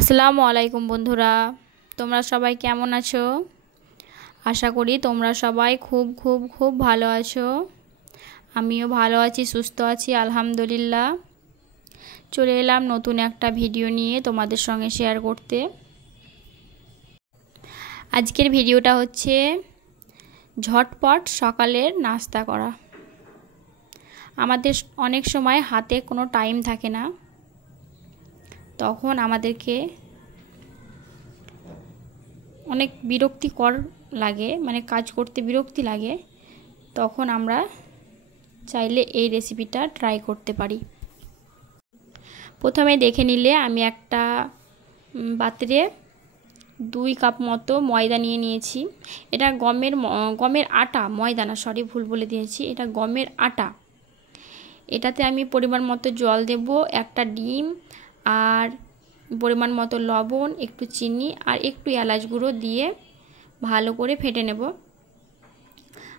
আসসালামু আলাইকুম বন্ধুরা, তোমরা সবাই কেমন আছো? আশা করি তোমরা সবাই খুব খুব খুব ভালো আছো। আমিও ভালো আছি, সুস্থ আছি, আলহামদুলিল্লাহ। চলে এলাম নতুন একটা ভিডিও নিয়ে তোমাদের সঙ্গে শেয়ার করতে। আজকের ভিডিওটা হচ্ছে ঝটপট সকালের নাস্তা করা। আমাদের অনেক সময় হাতে কোনো টাইম থাকে না, তখন আমাদেরকে অনেক বিরক্তিকর লাগে, মানে কাজ করতে বিরক্তি লাগে। তখন আমরা চাইলে এই রেসিপিটা ট্রাই করতে পারি। প্রথমে দেখে নিলে আমি একটা পাত্রে 2 কাপ মতো ময়দা নিয়ে নিয়েছি। এটা গমের আটা, ময়দা না, সরি ভুল বলে দিয়েছি, এটা গমের আটা। এটাতে আমি পরিমাণ মতো জল দেব, একটা ডিম আর পরিমাণ মতো লবণ, একটু চিনি আর একটু এলাচ গুঁড়ো দিয়ে ভালো করে ফেটে নেব।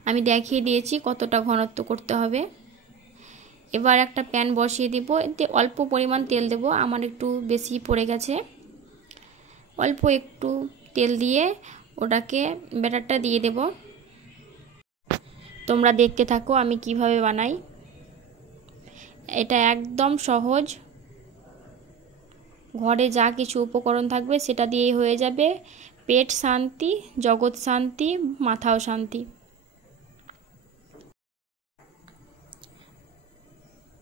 আমি দেখিয়ে দিয়েছি কতটা ঘনত্ব করতে হবে। এবার একটা প্যান বসিয়ে দিব, এতে অল্প পরিমাণ তেল দেব, আমার একটু বেশি পড়ে গেছে। অল্প একটু তেল দিয়ে ওটাকে ব্যাটারটা দিয়ে দেব। তোমরা দেখতে থাকো আমি কিভাবে বানাই। এটা একদম সহজ, ঘরে যা কিছু উপকরণ থাকবে সেটা দিয়েই হয়ে যাবে। পেট শান্তি, জগৎ শান্তি, মাথাও শান্তি।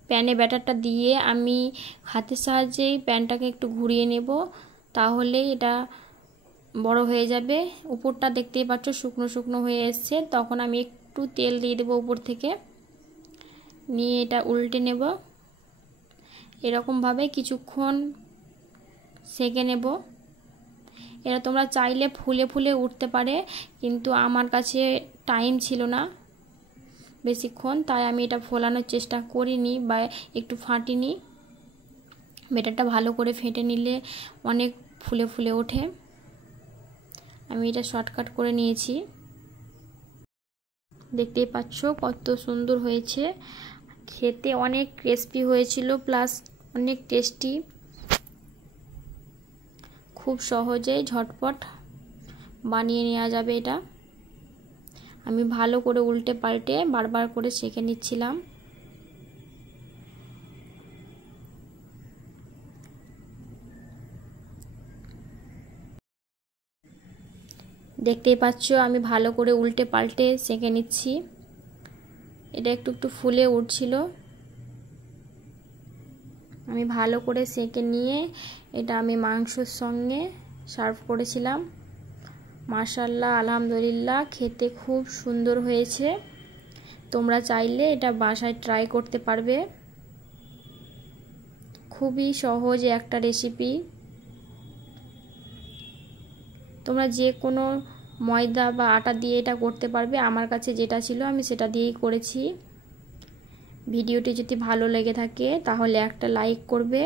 প্যানে ব্যাটারটা দিয়ে আমি হাতের সাহায্যেই প্যানটাকে একটু ঘুরিয়ে নেব, তাহলেই এটা বড় হয়ে যাবে। উপরটা দেখতেই পাচ্ছ শুকনো শুকনো হয়ে এসছে। তখন আমি একটু তেল দিয়ে দেবো উপর থেকে, নিয়ে এটা উল্টে নেব। এরকমভাবে কিছুক্ষণ সেঁকে নেব। এটা তোমরা চাইলে ফুলে ফুলে উঠতে পারে, কিন্তু আমার কাছে টাইম ছিল না বেশিক্ষণ, তাই আমি এটা ফোলানোর চেষ্টা করিনি বা একটু ফাটিনি। ব্যাটারটা ভালো করে ফেটে নিলে অনেক ফুলে ফুলে ওঠে। আমি এটা শর্টকাট করে নিয়েছি। দেখতেই পাচ্ছ কত সুন্দর হয়েছে, খেতে অনেক ক্রিস্পি হয়েছিল, প্লাস অনেক টেস্টি। খুব সহজেই ঝটপট বানিয়ে নেওয়া যাবে এটা। আমি ভালো করে উল্টে পাল্টে বারবার করে সেঁকে নিচ্ছিলাম। দেখতেই পাচ্ছ আমি ভালো করে উল্টে পাল্টে সেঁকে নিচ্ছি। এটা একটু একটু ফুলে উঠছিল। আমি ভালো করে সেঁকে নিয়ে এটা আমি মাংসর সঙ্গে সার্ভ করেছিলাম। মাশাআল্লাহ, আলহামদুলিল্লাহ, খেতে খুব সুন্দর হয়েছে। তোমরা চাইলে এটা বাসায় ট্রাই করতে পারবে। খুবই সহজ একটা রেসিপি। তোমরা যে কোনো ময়দা বা আটা দিয়ে এটা করতে পারবে। আমার কাছে যেটা ছিল আমি সেটা দিয়েই করেছি। ভিডিওটি যদি ভালো লেগে থাকে তাহলে একটা লাইক করবে,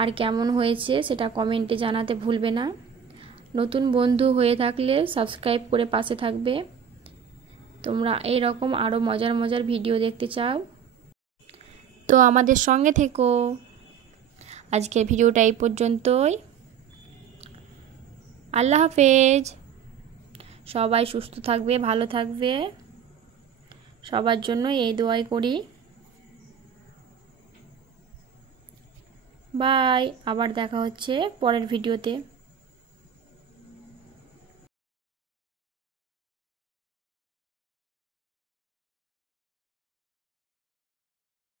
আর কেমন হয়েছে সেটা কমেন্টে জানাতে ভুলবে না। নতুন বন্ধু হয়ে থাকলে সাবস্ক্রাইব করে পাশে থাকবে। তোমরা এইরকম আরও মজার মজার ভিডিও দেখতে চাও তো আমাদের সঙ্গে থেকো। আজকের ভিডিওটা এই পর্যন্তই। আল্লাহ হাফেজ। সবাই সুস্থ থাকবে, ভালো থাকবে, সবার জন্য এই দোয়াই করি। বাই, আবার দেখা হচ্ছে পরের ভিডিওতে।